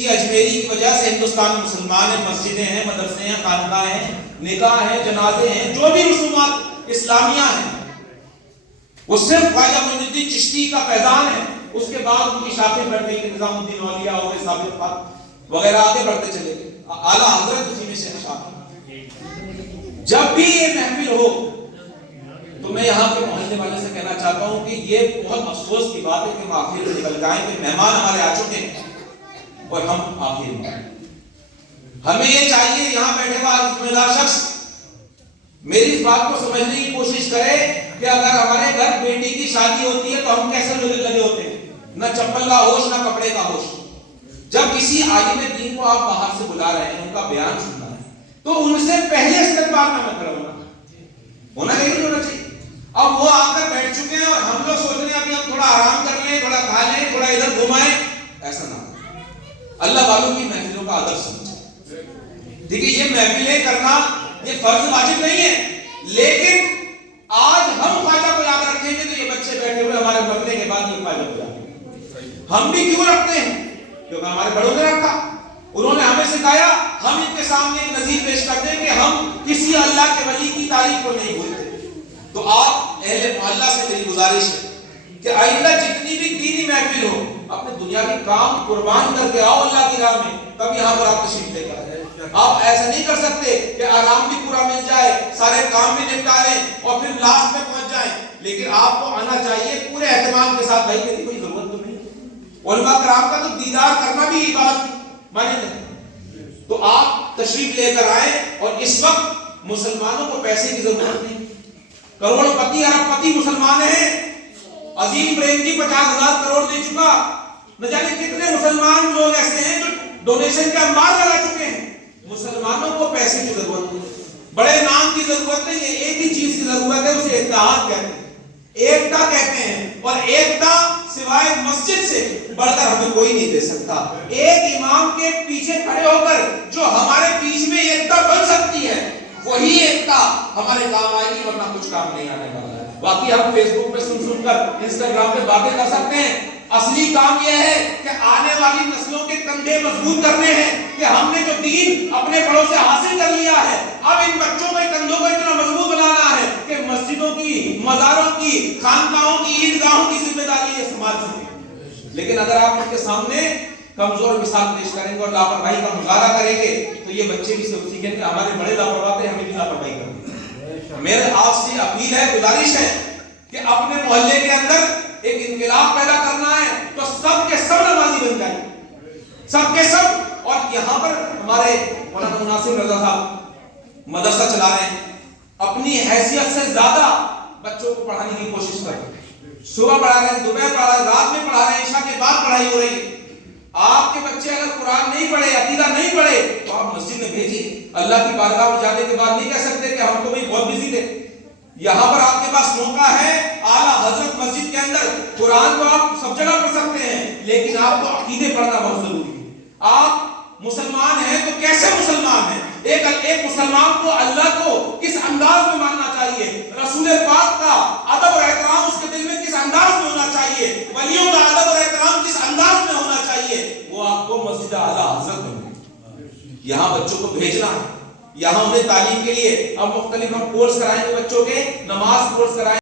چشتی اجمیری کی وجہ سے ہندوستان میں مسلمان ہیں، مسجدیں ہیں، مدرسے ہیں، خانقاہ ہیں، نکاح ہیں، جنازے ہیں، جو بھی رسومات اسلامیہ ہیں وہ صرف خواجہ معین الدین چشتی کا فیضان ہے۔ اس کے بعد ان کی شاخیں بڑھ گئی کہ نظام الدین اولیاء ہو گئے، ثابت خان وغیرہ آگے بڑھتے چلے گئے، اعلیٰ حضرت اسی میں سے شامل۔ جب بھی یہ محفل ہو تو میں یہاں کے محلے والے سے کہنا چاہتا ہوں کہ یہ بہت افسوس کی بات ہے کہ ہم آخر میں نکل جائیں کہ مہمان ہمارے آ چکے ہیں اور ہم آخر میں۔ ہمیں یہ چاہیے یہاں بیٹھے ہوا ذمہ دار شخص میری اس بات کو سمجھنے کی کوشش کرے کہ اگر ہمارے گھر بیٹی کی شادی ہوتی ہے تو ہم کیسے لگے ہوتے ہیں، نہ چپل کا ہوش نہ کپڑے کا ہوش۔ جب کسی عالم دین کو آپ باہر سے بلا رہے ہیں، ان کا بیان سننا ہے، تو ان سے پہلے استقبال میں مت ہونا نہیں ہونا چاہیے۔ اب وہ آ کر بیٹھ چکے ہیں اور ہم لوگ سوچ رہے ہیں ابھی ہم تھوڑا آرام کر لیں، تھوڑا کھا لیں، تھوڑا ادھر گھمائیں، ایسا نہ ہو۔ اللہ والوں کی محفلوں کا ادب سمجھیں۔ دیکھیے یہ محفلیں کرنا یہ فرض واجب نہیں ہے، لیکن آج ہم خواجہ کو یاد رکھیں گے تو یہ بچے بیٹھے ہوئے ہمارے مرنے کے بعد یہ خواجہ کو یاد رکھیں گے۔ ہم بھی کیوں رکھتے ہیں؟ کیونکہ ہمارے بڑوں نے رکھا، انہوں نے ہمیں سکھایا، ہم ان کے سامنے ایک نظیر پیش کرتے ہیں کہ ہم کسی اللہ کے ولی کی تعریف کو نہیں بھولتے۔ تو آپ اہل محلہ سے میری گزارش ہے کہ آئندہ جتنی بھی دینی محفل ہو اپنے دنیاوی کام قربان کر کے آؤ اللہ کی راہ میں، تب یہاں پر آپ تشریف لے کر آئیں۔ آپ ایسا نہیں کر سکتے کہ آرام بھی پورا مل جائے، سارے کام بھی نپٹا لیں اور پھر لاسٹ میں پہنچ جائیں، لیکن آپ کو آنا چاہیے پورے اہتمام کے ساتھ۔ بھائی میری کوئی ضرورت تو نہیں، علماء کرام کا تو دیدار کرنا بھی عبادت مانے نہیں، تو آپ تشریف لے کر آئیں۔ اور اس وقت مسلمانوں کو پیسے کی ضرورت نہیں، کروڑ پتی ارب پتی مسلمان ہیں، عظیم پریم جی 50,000 کروڑ دے چکا، نہ جانے کتنے مسلمان لوگ ایسے ہیں جو ڈونیشن کا انبار لگا چکے ہیں۔ مسلمانوں کو پیسے کی ضرورت نہیں، بڑے نام کی ضرورت نہیں ہے، ایک ہی چیز کی ضرورت ہے، اسے اتحاد کہتے ہیں، ایکتا کہتے ہیں، اور ایکتا سوائے مسجد سے بڑھ کر ہمیں کوئی نہیں دے سکتا۔ ایک امام کے پیچھے کھڑے ہو کر جو ہمارے بیچ میں ایکتا بن سکتی ہے وہی ایکتا ہمارے کام آئے گی، ورنہ کچھ کام نہیں آنے والا ہے۔ باقی ہم فیس بک پہ سن کر انسٹاگرام پہ باتیں کر سکتے ہیں، اصلی کام یہ ہے کہ آنے والی نسلوں کے کندھے مضبوط کرنے ہیں کہ ہم نے جو دین اپنے بڑوں سے حاصل کر لیا ہے، اب ان بچوں کے کندھوں کو اتنا مضبوط بنانا ہے کہ مسجدوں کی، مزاروں کی، خانقاہوں کی، عیدگاہوں کی ذمہ داری یہ سمجھ سکیں۔ لیکن اگر آپ ان کے سامنے کمزور مثال پیش کریں گے اور لاپرواہی کا مظاہرہ کریں گے تو یہ بچے بھی سیکھیں کہ ہمارے بڑے لاپرواہ تھے، ہمیں بھی لاپرواہی کرنی۔ میرے آپ سے اپیل ہے، گزارش ہے کہ اپنے محلے کے اندر ایک انقلاب پیدا کرنا ہے تو سب کے سب نمازی بن جائیں، سب کے سب۔ اور یہاں پر ہمارے مولانا مناصر رضا صاحب مدرسہ چلا رہے ہیں، اپنی حیثیت سے زیادہ بچوں کو پڑھانے کی کوشش کر رہے ہیں، صبح پڑھا رہے ہیں، دوپہر پڑھا رہے ہیں، رات میں پڑھا رہے ہیں، عشاء کے بعد پڑھائی ہو رہی ہے۔ آپ کے بچے اگر قرآن نہیں پڑھے، عقیدہ نہیں پڑھے تو آپ مسجد میں بھیجیے۔ اللہ کی بارگاہ میں جانے کے بعد نہیں کہہ سکتے کہ ہم تو بھی بہت بزی تھے۔ یہاں پر آپ کے پاس موقع ہے، اعلیٰ حضرت مسجد کے اندر قرآن کو آپ سب جگہ پڑھ سکتے ہیں، لیکن آپ کو عقیدے پڑھنا بہت ضروری ہے۔ آپ مسلمان ہیں تو کیسے مسلمان ہیں؟ ایک مسلمان کو اللہ کو کس انداز میں ماننا چاہیے، رسول پاک کا ادب اور احترام اس کے دل میں کس انداز میں ہونا چاہیے، ولیوں کا ادب اور احترام کس انداز میں ہونا چاہیے، وہ آپ کو مسجد اعلیٰ حضرت میں یہاں بچوں کو بھیجنا ہے، یہاں انہیں تعلیم کے لیے اب مختلف ہم کورس کرائیں گے، بچوں کے نماز کورس کرائیں